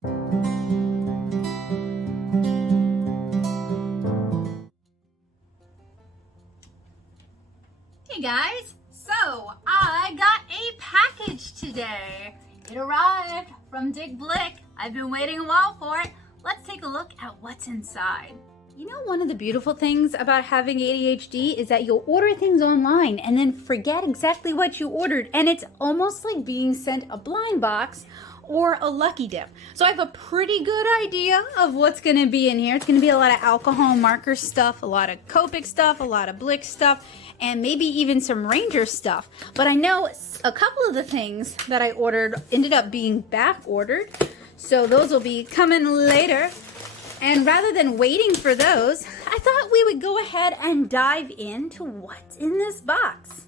Hey guys, so I got a package today. It arrived from Blick. I've been waiting a while for it. Let's take a look at what's inside. You know, one of the beautiful things about having ADHD is that you'll order things online and then forget exactly what you ordered, and it's almost like being sent a blind box or a lucky dip. So I have a pretty good idea of what's gonna be in here. It's gonna be a lot of alcohol marker stuff, a lot of Copic stuff, a lot of Blick stuff, and maybe even some Ranger stuff. But I know a couple of the things that I ordered ended up being back ordered. So those will be coming later. And rather than waiting for those, I thought we would go ahead and dive into what's in this box.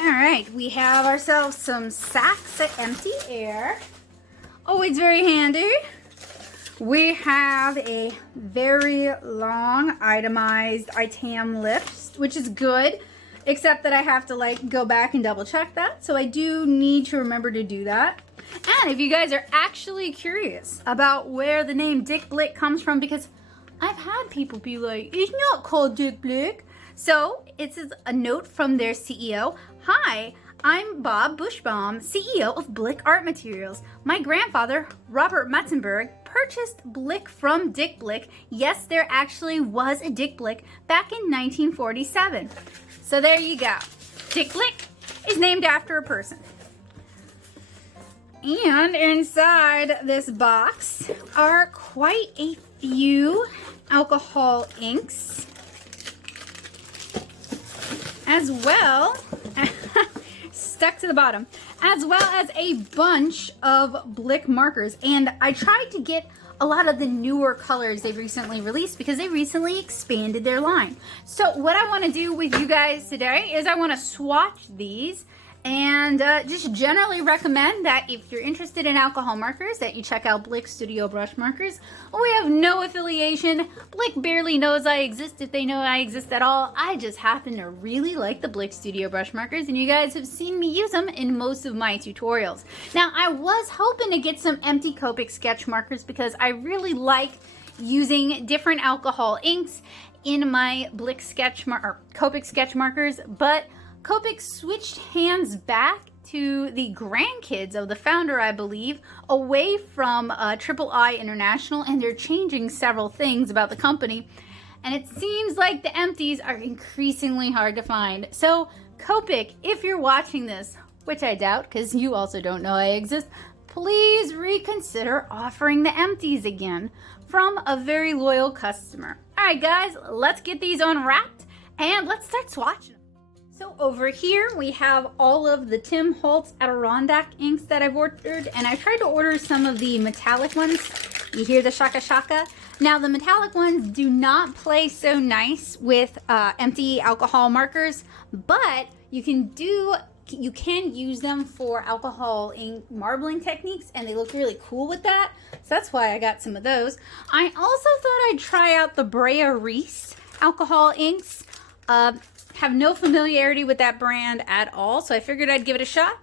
All right, we have ourselves some sacks of empty air. Always very handy. We have a very long itemized item list, which is good, except that I have to go back and double check that. So I do need to remember to do that. And if you guys are actually curious about where the name Blick comes from, because I've had people be like, it's not called Blick. So it's a note from their CEO. Hi, I'm Bob Bushbaum, CEO of Blick Art Materials. My grandfather, Robert Matzenberg, purchased Blick from Blick. Yes, there actually was a Blick back in 1947. So there you go. Blick is named after a person. And inside this box are quite a few alcohol inks, as well stuck to the bottom, as well as a bunch of Blick markers. And I tried to get a lot of the newer colors they've recently released because they recently expanded their line. So what I want to do with you guys today is I want to swatch these and just generally recommend that if you're interested in alcohol markers, that you check out Blick Studio Brush Markers. We have no affiliation. Blick barely knows I exist, if they know I exist at all. I just happen to really like the Blick Studio Brush Markers, and you guys have seen me use them in most of my tutorials. Now, I was hoping to get some empty Copic sketch markers because I really like using different alcohol inks in my Blick Copic sketch markers, but Copic switched hands back to the grandkids of the founder, I believe, away from III International, and they're changing several things about the company. And it seems like the empties are increasingly hard to find. So Copic, if you're watching this, which I doubt because you also don't know I exist, please reconsider offering the empties again from a very loyal customer. All right, guys, let's get these unwrapped and let's start swatching. So over here we have all of the Tim Holtz Adirondack inks that I've ordered, and I tried to order some of the metallic ones. You hear the shaka shaka? Now the metallic ones do not play so nice with empty alcohol markers, but you can use them for alcohol ink marbling techniques, and they look really cool with that. So that's why I got some of those. I also thought I'd try out the Brea Reese alcohol inks. Have no familiarity with that brand at all, so I figured I'd give it a shot.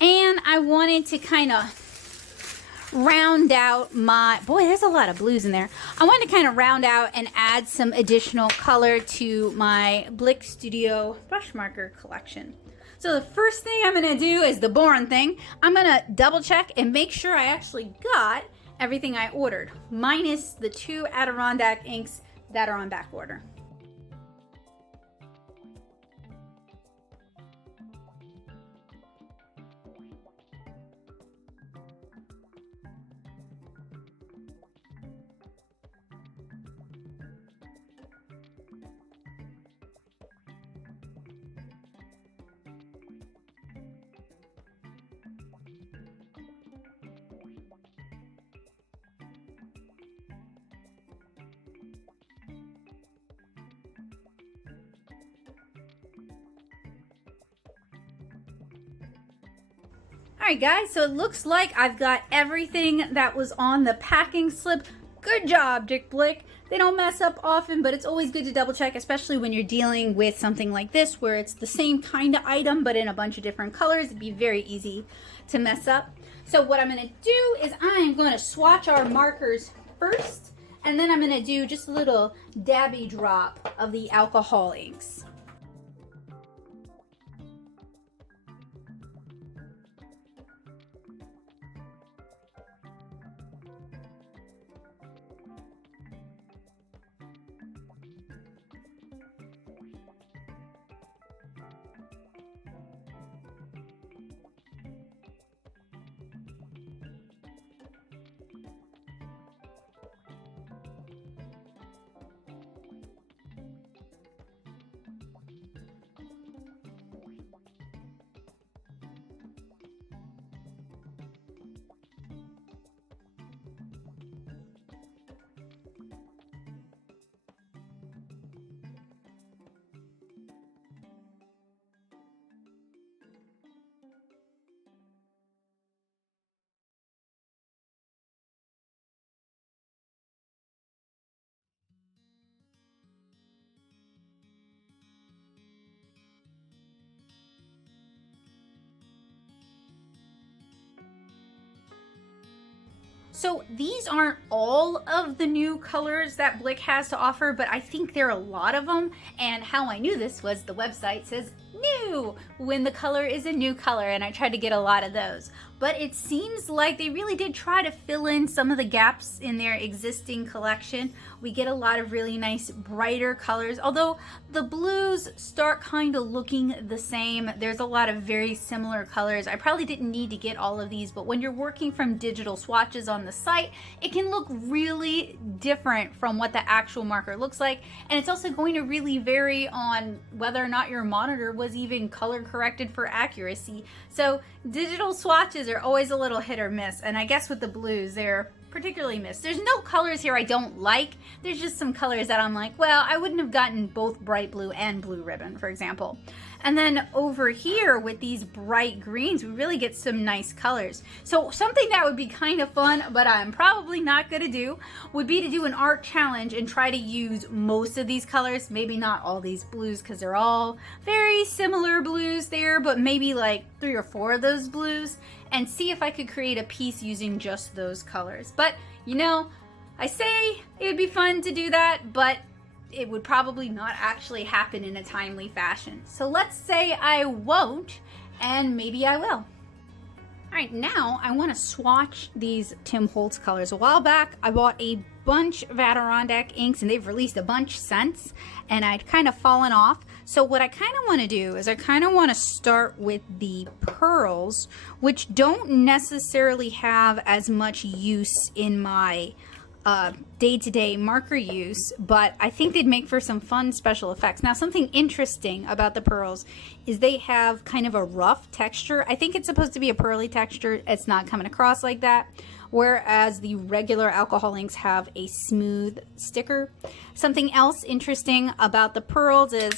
And I wanted to kind of round out my, boy, there's a lot of blues in there. I wanted to kind of round out and add some additional color to my Blick Studio brush marker collection. So the first thing I'm gonna do is the boring thing. I'm gonna double check and make sure I actually got everything I ordered, minus the 2 Adirondack inks that are on back order. Alright guys, so it looks like I've got everything that was on the packing slip. Good job, Blick. They don't mess up often, but it's always good to double check, especially when you're dealing with something like this where it's the same kind of item but in a bunch of different colors. It'd be very easy to mess up. So what I'm going to do is I'm going to swatch our markers first, and then I'm going to do just a little dabby drop of the alcohol inks. So these aren't all of the new colors that Blick has to offer, but I think there are a lot of them. And how I knew this was the website says new when the color is a new color, and I tried to get a lot of those. But it seems like they really did try to fill in some of the gaps in their existing collection. We get a lot of really nice brighter colors, although the blues start kind of looking the same. There's a lot of very similar colors. I probably didn't need to get all of these, but when you're working from digital swatches on the site, it can look really different from what the actual marker looks like. And it's also going to really vary on whether or not your monitor was even color corrected for accuracy. So digital swatches are always a little hit or miss, and I guess with the blues they're particularly missed. There's no colors here I don't like. There's just some colors that I'm like, well, I wouldn't have gotten both bright blue and blue ribbon, for example. And then over here with these bright greens, we really get some nice colors. So something that would be kind of fun, but I'm probably not gonna do, would be to do an art challenge and try to use most of these colors. Maybe not all these blues, because they're all very similar blues there, but maybe like 3 or 4 of those blues, and see if I could create a piece using just those colors. But you know, I say it would be fun to do that, but it would probably not actually happen in a timely fashion. So let's say I won't, and maybe I will. All right, now I want to swatch these Tim Holtz colors. A while back, I bought a bunch of Adirondack inks, and they've released a bunch since, and I'd kind of fallen off. So what I kind of want to do is I kind of want to start with the pearls, which don't necessarily have as much use in my day-to-day marker use, but I think they'd make for some fun special effects. Now, something interesting about the pearls is they have kind of a rough texture. I think it's supposed to be a pearly texture. It's not coming across like that, whereas the regular alcohol inks have a smooth sticker. Something else interesting about the pearls is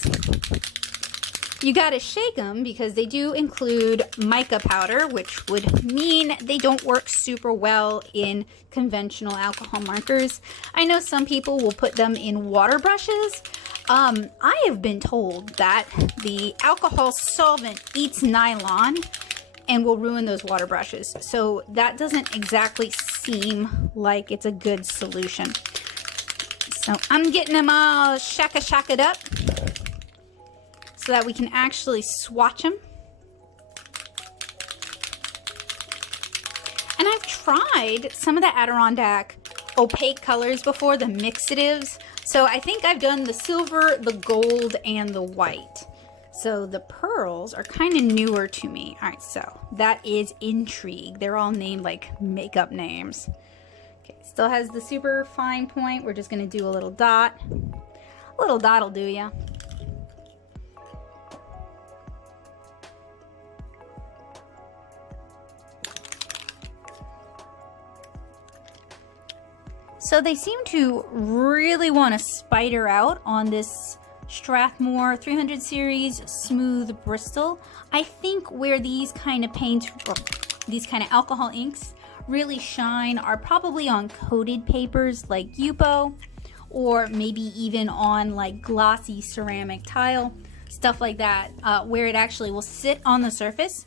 you gotta shake them because they do include mica powder, which would mean they don't work super well in conventional alcohol markers. I know some people will put them in water brushes. I have been told that the alcohol solvent eats nylon and will ruin those water brushes. So that doesn't exactly seem like it's a good solution. So I'm getting them all shaka-shaka'd up so that we can actually swatch them. And I've tried some of the Adirondack opaque colors before, the mixatives. So I think I've done the silver, the gold, and the white. So the pearls are kind of newer to me. All right, so that is intrigue. They're all named like makeup names. Okay, still has the super fine point. We're just gonna do a little dot. A little dot will do ya. So they seem to really want to spider out on this Strathmore 300 series smooth Bristol. I think where these kind of paints, or these kind of alcohol inks really shine are probably on coated papers like Yupo, or maybe even on like glossy ceramic tile, stuff like that, where it actually will sit on the surface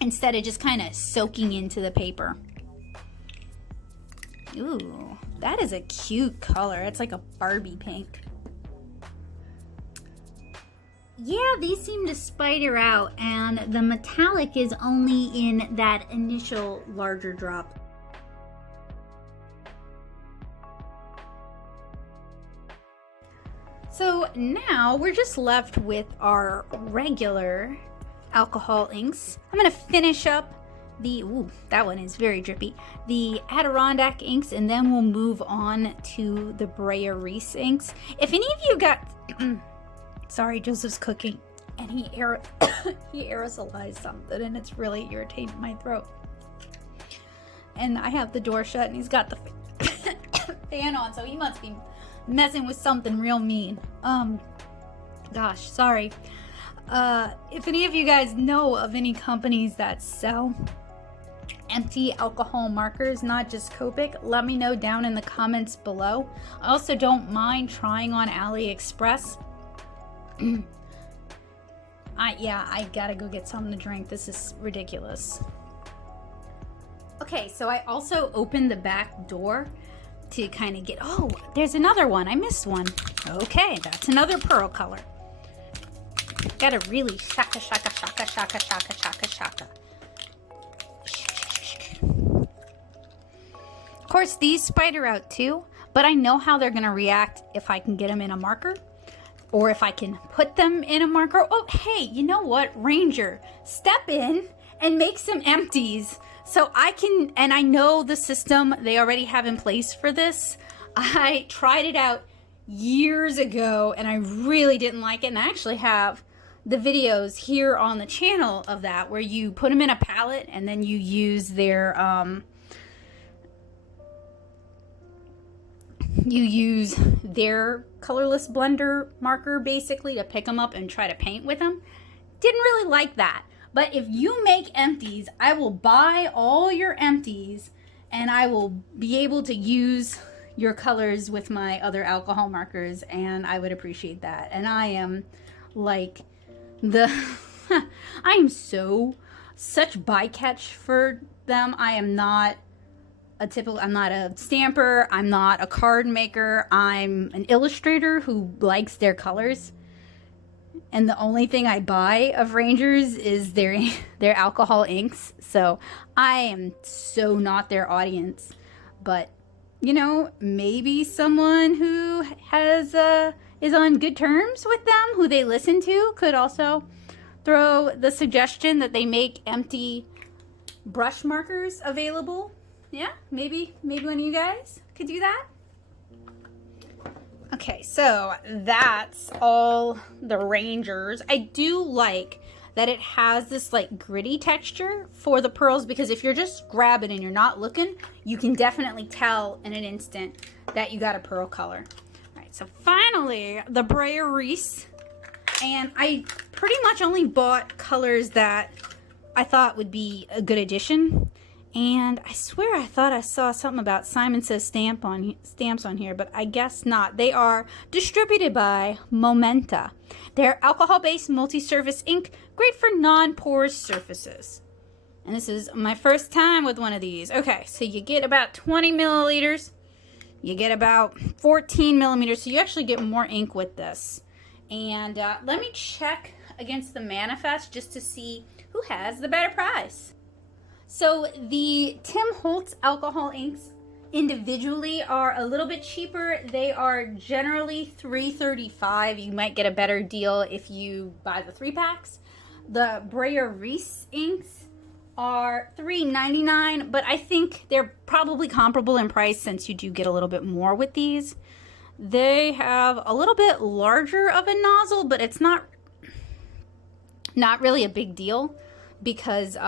instead of just kind of soaking into the paper. Ooh, that is a cute color. It's like a Barbie pink. Yeah, these seem to spider out, and the metallic is only in that initial larger drop. So now we're just left with our regular alcohol inks. I'm gonna finish up the, ooh, that one is very drippy, the Adirondack inks, and then we'll move on to the Brea Reese inks. If any of you got, sorry, Joseph's cooking, and he aerosolized something, and it's really irritating my throat. And I have the door shut, and he's got the fan on, so he must be messing with something real mean. Gosh, sorry. If any of you guys know of any companies that sell empty alcohol markers, not just Copic, let me know down in the comments below. I also don't mind trying on AliExpress. I gotta go get something to drink. This is ridiculous. Okay, so I also opened the back door to kind of get, oh, there's another one. I missed one. Okay, that's another pearl color. Gotta really shaka, shaka, shaka, shaka, shaka, shaka, shaka. Of course, these spider out too, but I know how they're gonna react if I can get them in a marker, or if I can put them in a marker. Oh, hey, you know what, Ranger, step in and make some empties. So I can, and I know the system they already have in place for this. I tried it out years ago and I really didn't like it. And I actually have the videos here on the channel of that, where you put them in a palette and then you use their, colorless blender marker basically to pick them up and try to paint with them. Didn't really like that. But if you make empties, I will buy all your empties and I will be able to use your colors with my other alcohol markers, and I would appreciate that. And I am like I am such bycatch for them. I am not I'm not a stamper, I'm not a card maker, I'm an illustrator who likes their colors. And the only thing I buy of Rangers is their alcohol inks. So I am so not their audience. But, you know, maybe someone who has is on good terms with them, who they listen to, could also throw the suggestion that they make empty brush markers available. Yeah, maybe one of you guys could do that. Okay, so that's all the Rangers. I do like that it has this like gritty texture for the pearls, because if you're just grabbing and you're not looking, you can definitely tell in an instant that you got a pearl color. All right, so finally the Brea Reese, and I pretty much only bought colors that I thought would be a good addition. And I swear I thought I saw something about Simon Says stamps on here, but I guess not. They are distributed by Momenta. They're alcohol-based multi-surface ink, great for non-porous surfaces. And this is my first time with one of these. Okay, so you get about 20 milliliters. You get about 14 millimeters, so you actually get more ink with this. And let me check against the manifest just to see who has the better price. So the Tim Holtz alcohol inks individually are a little bit cheaper. They are generally $3.35. You might get a better deal if you buy the 3-packs. The Brea Reese inks are $3.99, but I think they're probably comparable in price since you do get a little bit more with these. They have a little bit larger of a nozzle, but it's not really a big deal, because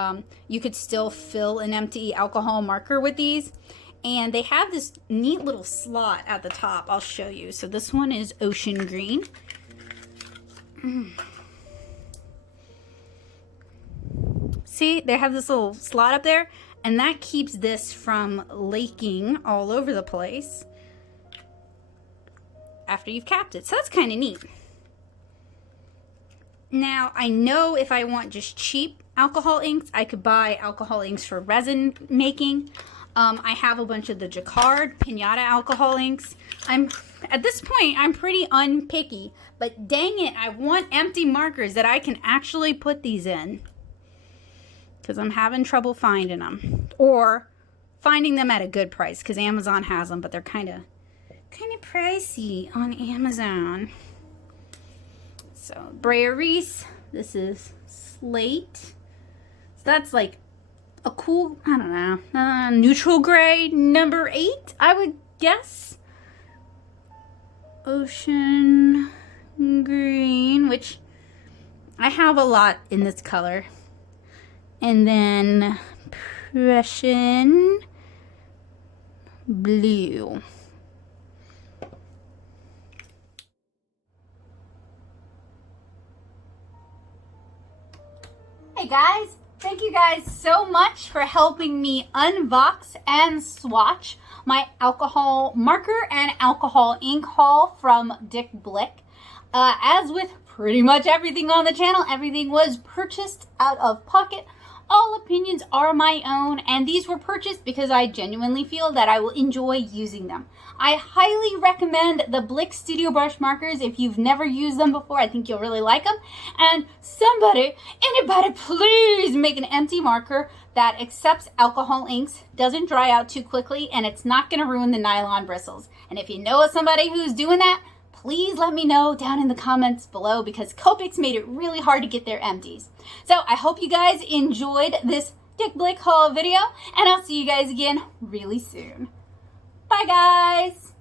you could still fill an empty alcohol marker with these. And they have this neat little slot at the top. I'll show you. So this one is ocean green. See, they have this little slot up there, and that keeps this from leaking all over the place after you've capped it. So that's kind of neat. Now, I know if I want just cheap alcohol inks. I could buy alcohol inks for resin making. I have a bunch of the Jacquard Pinata alcohol inks. At this point, I'm pretty unpicky, but dang it, I want empty markers that I can actually put these in, because I'm having trouble finding them, or finding them at a good price, because Amazon has them, but they're kind of pricey on Amazon. So Brea Reese, this is Slate. So that's like a cool, I don't know, neutral gray, number 8, I would guess. Ocean green, which I have a lot in this color. And then Prussian blue. Hey guys, thank you guys so much for helping me unbox and swatch my alcohol marker and alcohol ink haul from Blick. As with pretty much everything on the channel, everything was purchased out of pocket. All opinions are my own, and these were purchased because I genuinely feel that I will enjoy using them. I highly recommend the Blick Studio Brush markers. If you've never used them before, I think you'll really like them. And anybody please make an empty marker that accepts alcohol inks, doesn't dry out too quickly, and it's not going to ruin the nylon bristles. And if you know of somebody who's doing that, please let me know down in the comments below, because Copics made it really hard to get their empties. So I hope you guys enjoyed this Blick haul video, and I'll see you guys again really soon. Bye guys!